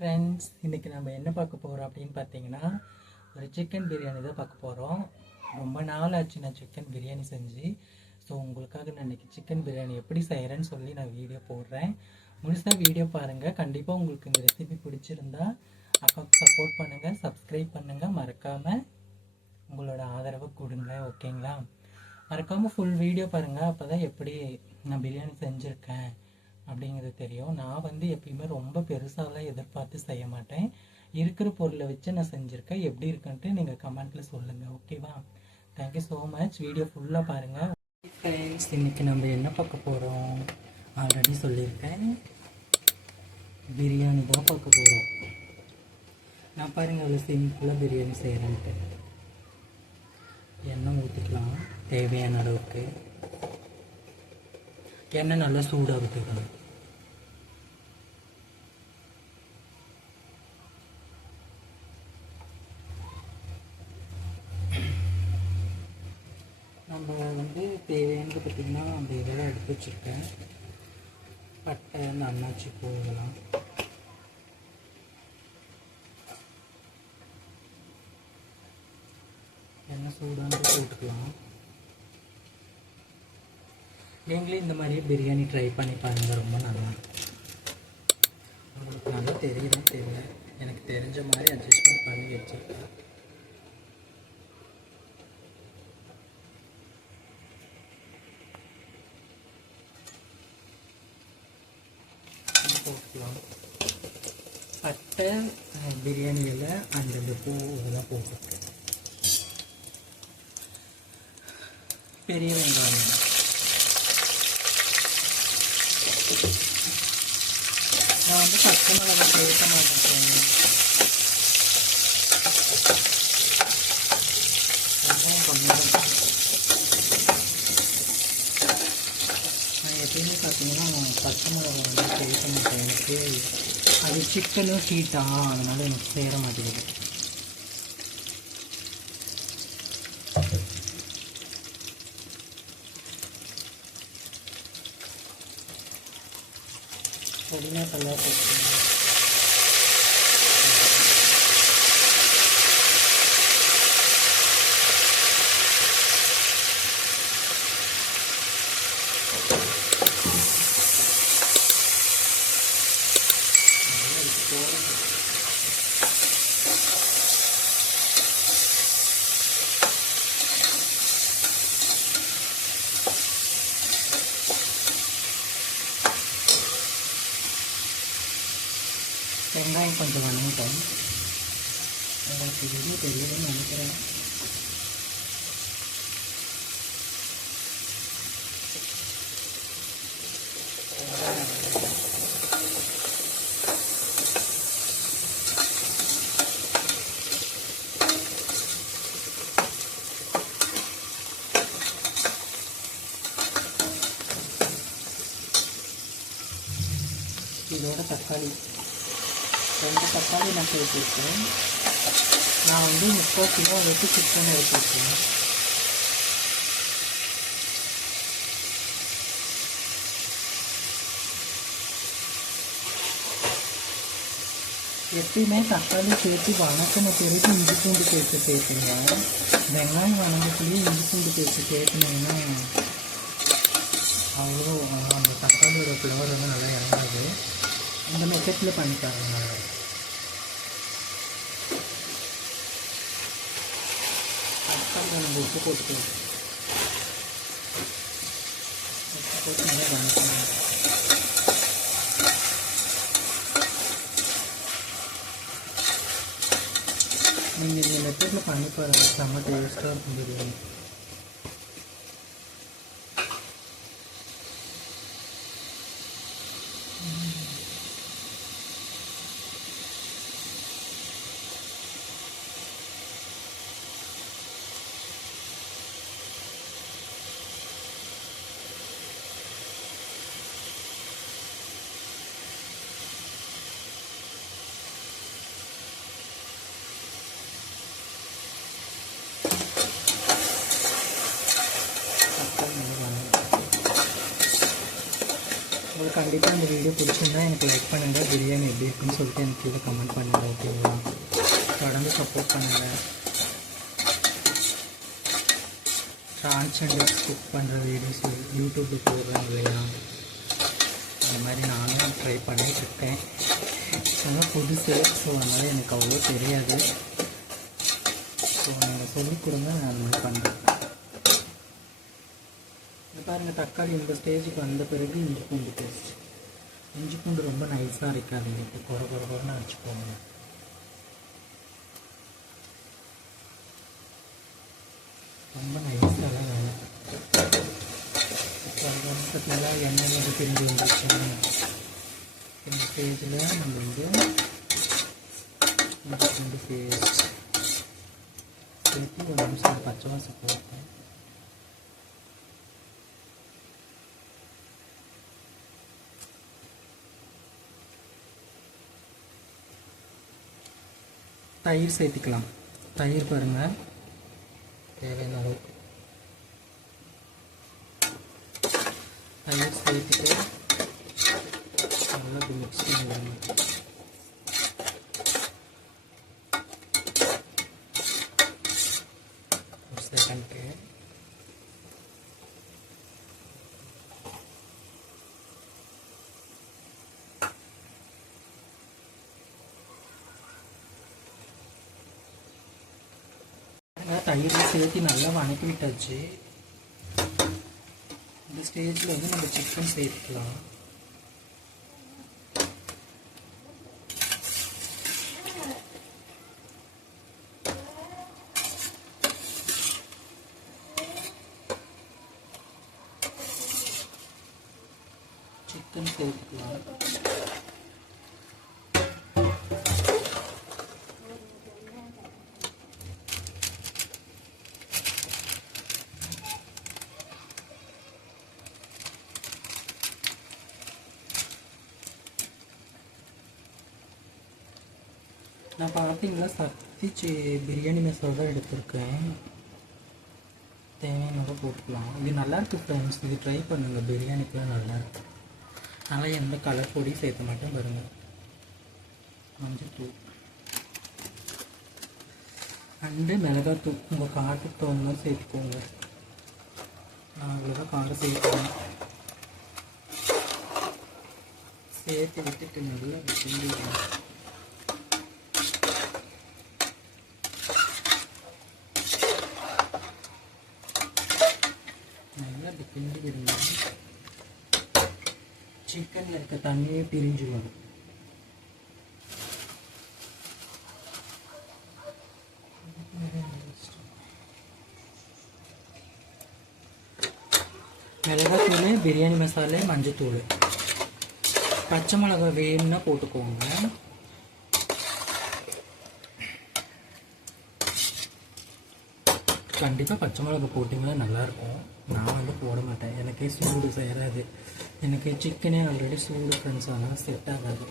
Friends, இன்றைக்கி நம்ம என்ன பார்க்க போகிறோம் அப்படின்னு பார்த்தீங்கன்னா, ஒரு சிக்கன் பிரியாணி தான் பார்க்க போகிறோம். ரொம்ப நாள் ஆச்சு நான் சிக்கன் பிரியாணி செஞ்சு. ஸோ உங்களுக்காக நான் இன்றைக்கி சிக்கன் பிரியாணி எப்படி செய்கிறேன்னு சொல்லி நான் வீடியோ போடுறேன். முழுசாக வீடியோ பாருங்கள். கண்டிப்பாக உங்களுக்கு இந்த ரெசிபி பிடிச்சிருந்தா அக்காவுக்கு சப்போர்ட் பண்ணுங்கள், சப்ஸ்கிரைப் பண்ணுங்கள், மறக்காமல் உங்களோட ஆதரவை கொடுங்க. ஓகேங்களா? மறக்காமல் ஃபுல் வீடியோ பாருங்கள். அப்போ தான் எப்படி நான் பிரியாணி செஞ்சுருக்கேன் அப்படிங்கிறது தெரியும். நான் எப்பயுமே ரொம்ப பெருசாலாம் எதிர்பார்த்து செய்ய மாட்டேன். இருக்கிற பொருளை வச்சு நான் செஞ்சுருக்கேன். எப்படி இருக்குன்ட்டு நீங்கள் கமெண்ட்டில் சொல்லுங்கள். ஓகேவா? Thank you so much. வீடியோ ஃபுல்லாக பாருங்கள். ஃப்ரெண்ட்ஸ், இன்றைக்கி நம்ம என்ன பார்க்க போகிறோம் ஆல்ரெடி சொல்லியிருக்கேன். பிரியாணி தான் பார்க்க போகிறோம். நான் பாருங்கள் அவ்வளோ சிம்பிளாக பிரியாணி செய்கிறேன்ட்டு. எண்ணெய் ஊற்றிக்கலாம் தேவையான அளவுக்கு. எண்ணெய் நல்லா சூடாக ஊற்றிக்கணும். நம்ம தேவையானது பார்த்திங்கன்னா அந்த இதெல்லாம் எடுத்து வச்சுருக்கேன். பட்டை, இந்த அன்னாச்சி பூ, இதெல்லாம் எண்ணெய் சூடாக போட்டுக்கலாம். நீங்களே இந்த மாதிரியே பிரியாணி ட்ரை பண்ணி பாருங்கள். ரொம்ப நல்லா உங்களுக்கு நல்லா தெரியுதான் தெரியல, எனக்கு தெரிஞ்ச மாதிரி அட்ஜஸ்ட்மெண்ட் பண்ணி வச்சுருக்கேன். போட்டுக்கலாம். பட்டை, பிரியாணியில் அந்தந்த பூ இதெல்லாம் போட்டுருக்கேன். பெரிய வெங்காயம், நான் பச்சை மிளகா சேர்க்க மாட்டேன். வெங்காயம் கம்மியாக நான் எப்பயுமே பார்த்தீங்கன்னா பச்சை மிளகா சேர்க்க மாட்டேன். எனக்கு அது சிக்கனும் ஹீட்டாக, அதனால் எனக்கு சேர மாட்டேங்குது. புதினா தலை போட்டு வெங்காயம் கொஞ்சம் வணங்கிட்டோம். உங்களுக்கு வீடியோ தெரியலன்னு நினைக்கிறேன். இதோட தக்காளி 2 தக்காளி நான் சேர்த்துருக்கேன். நான் 30 கிலோ அளவுக்கு சிக்கன் எடுத்துருக்கேன். எப்பயுமே தக்காளி சேர்த்து வணக்கின பிறகு இஞ்சி பூண்டு பேஸ்ட்டு சேர்த்துங்க. வெங்காயம் வணங்கக்குள்ளேயே இஞ்சி பூண்டு பேஸ்ட்டு சேர்த்துனீங்கன்னா அவ்வளோ அந்த தக்காளியோட ஃப்ளவர் நல்லா இறங்காது. இந்த மெத்தடில் பண்ணி பாருங்க. தக்காளி நம்ம உப்பு போட்டுக்கலாம். உப்பு போட்டு நல்லா வணக்கணும். நீங்கள் இந்த மெத்தடில் பண்ணி பாருங்கள். செம்ம டேஸ்ட்டாக இருக்கும் பிரியாணி. கண்டிப்பாக இந்த வீடியோ பிடிச்சிருந்தா எனக்கு லைக் பண்ணுங்கள். பிரியாணி எப்படி இருக்குன்னு சொல்லிட்டு எனக்கு கீழே கமெண்ட் பண்ணுங்கள். ஓகேங்களா? தொடர்ந்து சப்போர்ட் பண்ணுங்கள். டிரான்ஸ்ஜெண்டர்ஸ் குக் பண்ணுற வீடியோஸ் யூடியூப்பில் போடுறேன் இல்லையா, அந்த மாதிரி நானும் ட்ரை பண்ணிகிட்ருக்கேன். அதெல்லாம் புதுசு. ஸோ அதனால் எனக்கு அவ்வளோ தெரியாது. ஸோ நீங்கள் சொல்லிக் கொடுங்க, நான் அந்த மாதிரி பண்ணுறேன். இது பாருங்கள், தக்காளி இந்த ஸ்டேஜுக்கு வந்த பிறகு இஞ்சி பூண்டு பேஸ்ட். இஞ்சி பூண்டு ரொம்ப நைஸாக இருக்காதுங்க, இப்போ குறைன்னு வச்சுக்கோங்க. ரொம்ப நைஸாக வேணும். இப்போ அந்த வருஷத்துலாம் எண்ணெய் பிரிஞ்சு வந்துருச்சுன்னா இந்த ஸ்டேஜில் நம்ம வந்து இஞ்சி பூண்டு பேஸ்ட் சேர்த்து ஒரு நிமிஷம் பச்சை வாசம் போட்டேன். தயிர் சேர்த்துக்கலாம். தயிர் பாருங்கள் தேவையான அளவுக்கு தயிர் சேர்த்துட்டு நல்லா மிக்ஸ் பண்ணிடணும். ஒரு செகண்ட்க்கு தயிர் சேர்த்து நல்லா வணக்கி விட்டாச்சு. இந்த ஸ்டேஜில் வந்து நம்ம சிக்கன் சேர்த்துக்கலாம். சிக்கன் சேர்த்துக்கலாம். நான் பார்த்தீங்களா சக்தி பிரியாணி மசாலா தான் எடுத்திருக்கேன். தேவையானதை போட்டுக்கலாம். இது நல்லாயிருக்கு ஃப்ரெண்ட்ஸ், இது ட்ரை பண்ணுங்கள். பிரியாணிக்குலாம் நல்லாயிருக்கு. அதனால் எந்த கலர் பொடி சேர்த்த மாட்டேன். பாருங்கள், மஞ்சள்தூள் அண்டு மிளகாத்தூள் உங்கள் காரத்துக்கு தகுந்த சேர்த்துக்கோங்க. நான் அவ்வளோதான் காரம் சேர்த்துக்கணும். சேர்த்து விட்டுட்டு நல்லா கிண்டி கிண்டி விடுங்க. சிக்கனில் இருக்க தண்ணியே பிரிஞ்சு வரும். மிளகாத்தூள், பிரியாணி மசாலா, மஞ்சத்தூள், பச்சை மிளகாய் வேணும்னா போட்டுக்கோங்க. கண்டிப்பாக பச்சை மிளகாய் போட்டிங்கன்னா நல்லாயிருக்கும். நான் வந்து போட மாட்டேன், எனக்கே சூடு சேராது. எனக்கு சிக்கனே ஆல்ரெடி சூடு ஃப்ரெண்ட்ஸ், ஆனால் செட் ஆகாது.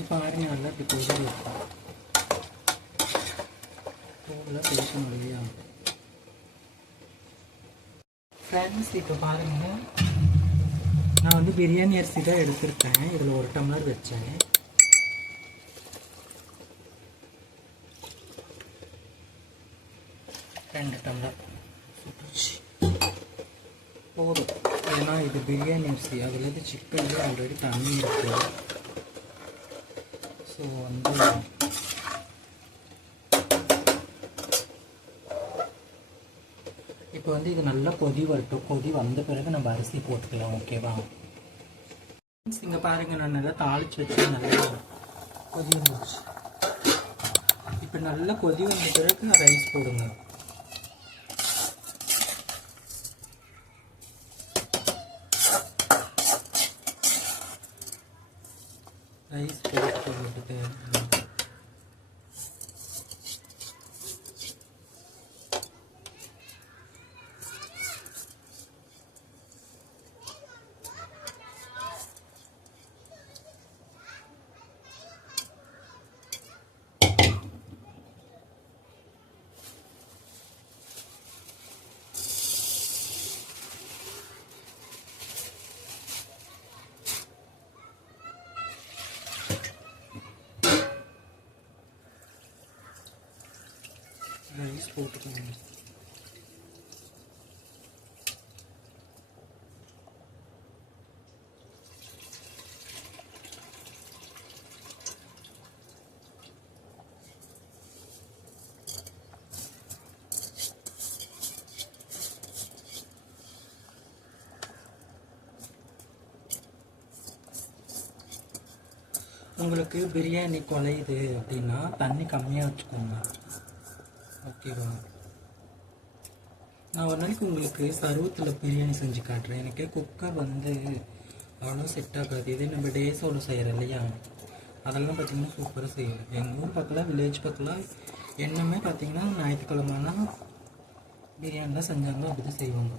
இப்போ பாருங்க, நல்லா இப்படி கொதி இருக்கும். தூளெலாம் சேர்க்கணும் இல்லையா ஃப்ரெண்ட்ஸ்? இப்போ பாருங்கள், நான் வந்து பிரியாணி அரிசி தான் எடுத்திருக்கேன். இதில் 1 டம்ளர் வச்சேன். ரெண்டு டம்ளர் போதும். ஏன்னா இது பிரியாணி அரிசி, அதில் சிக்கன்லேயே ஆல்ரெடி தண்ணி இருக்குது. ஸோ வந்து இப்போ வந்து இது நல்லா கொதி வரட்டும். கொதி வந்த பிறகு நம்ம அரிசி போட்டுக்கலாம். ஓகேவா? இங்கே பாருங்கள், நான் நல்லா தாளித்து வச்சு நல்லா கொதி வந்துச்சு. இப்போ நல்லா கொதி வந்த பிறகு ரைஸ் போடுங்க. ரைஸ் போட்டு போட்டுக்கோங்க. உங்களுக்கு பிரியாணி குழையுது அப்படின்னா தண்ணி கம்மியாக வச்சுக்கோங்க, ஓகேவா? நான் ஒரு நாளைக்கு உங்களுக்கு சர்வத்தில் பிரியாணி செஞ்சு காட்டுறேன். எனக்கு குக்கர் வந்து அவ்வளோ செட் ஆகாது. இதே நம்ம டேஸோடு செய்கிறோம் இல்லையா, அதெல்லாம் பார்த்திங்கன்னா சூப்பராக செய்வோம். எங்கள் ஊர் பக்கத்தில் வில்லேஜ் பக்கத்தில் என்னமே பார்த்திங்கன்னா ஞாயிற்றுக்கிழமைனா பிரியாணிலாம் செஞ்சாங்க, அப்படி தான் செய்வாங்க.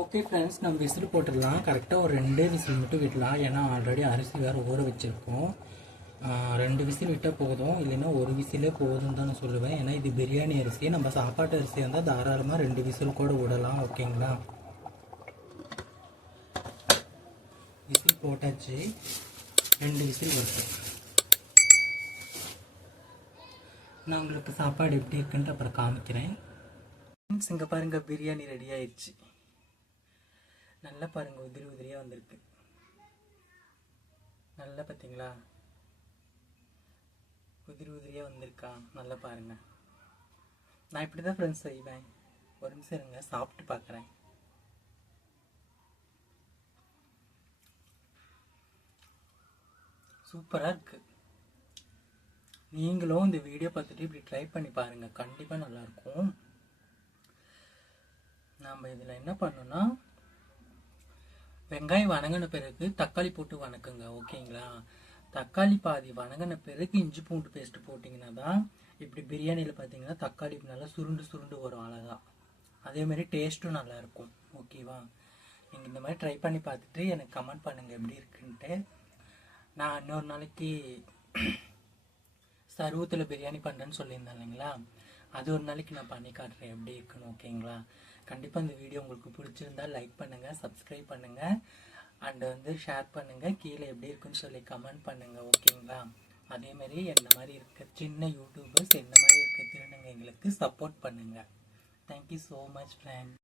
ஓகே ஃப்ரெண்ட்ஸ், நம்ம விசில் போட்டுடலாம். கரெக்டாக ஒரு 2 விசில் மட்டும் விடலாம். ஏன்னா ஆல்ரெடி அரிசி வேறு ஊற வச்சுருக்கோம். 2 விசில் விட்டால் போதும், இல்லைன்னா 1 விசிலே போதும் தான் நான் சொல்லுவேன். ஏன்னா இது பிரியாணி அரிசி. நம்ம சாப்பாட்டு அரிசி இருந்தால் தாராளமாக 2 விசில் கூட விடலாம், ஓகேங்களா? விசில் போட்டாச்சு, 2 விசில் வருது. நான் உங்களுக்கு சாப்பாடு எப்படி இருக்குன்ட்டு அப்புறம் காமிக்கிறேன். இங்கே பாருங்கள், பிரியாணி ரெடி ஆயிடுச்சு. நல்லா பாருங்கள், உதிரி உதிரியாக வந்திருக்கு. நல்லா பார்த்தீங்களா, உதிரி உதிரியாக வந்திருக்கா? நல்லா பாருங்கள். நான் இப்படி தான் ஃப்ரெண்ட்ஸ் செய்வேன். ஒரு நிமிஷம் இருங்க, சாப்பிட்டு பார்க்குறேன். சூப்பராக இருக்குது. நீங்களும் இந்த வீடியோ பார்த்துட்டு இப்படி ட்ரை பண்ணி பாருங்கள், கண்டிப்பாக நல்லாயிருக்கும். நம்ம இதில் என்ன பண்ணோன்னா, வெங்காயம் வணங்கின பிறகு தக்காளி போட்டு வணக்குங்க, ஓகேங்களா? தக்காளி பாதி வணங்கின பிறகு இஞ்சி பூண்டு பேஸ்ட்டு போட்டிங்கன்னா தான் இப்படி பிரியாணியில் பார்த்தீங்கன்னா தக்காளி நல்லா சுருண்டு சுருண்டு வரும், அழகாக. அதேமாதிரி டேஸ்ட்டும் நல்லாயிருக்கும், ஓகேவா? நீங்கள் இந்த மாதிரி ட்ரை பண்ணி பார்த்துட்டு எனக்கு கமெண்ட் பண்ணுங்கள் எப்படி இருக்குன்ட்டு. நான் இன்னொரு நாளைக்கு சர்வத்தில் பிரியாணி பண்ணுறேன்னு சொல்லியிருந்தேன் இல்லைங்களா, அது ஒரு நாளைக்கு நான் பண்ணி காட்டுறேன் எப்படி இருக்குன்னு, ஓகேங்களா? கண்டிப்பாக இந்த வீடியோ உங்களுக்கு பிடிச்சிருந்தா லைக் பண்ணுங்கள், சப்ஸ்கிரைப் பண்ணுங்கள், அண்ட் வந்து ஷேர் பண்ணுங்கள். கீழே எப்படி இருக்குன்னு சொல்லி கமெண்ட் பண்ணுங்கள், ஓகேங்களா? அதேமாதிரி என்ன மாதிரி இருக்க சின்ன யூடியூபர்ஸ், என்ன மாதிரி இருக்க திருநங்கைகளுக்கு சப்போர்ட் பண்ணுங்கள். Thank you so much friend.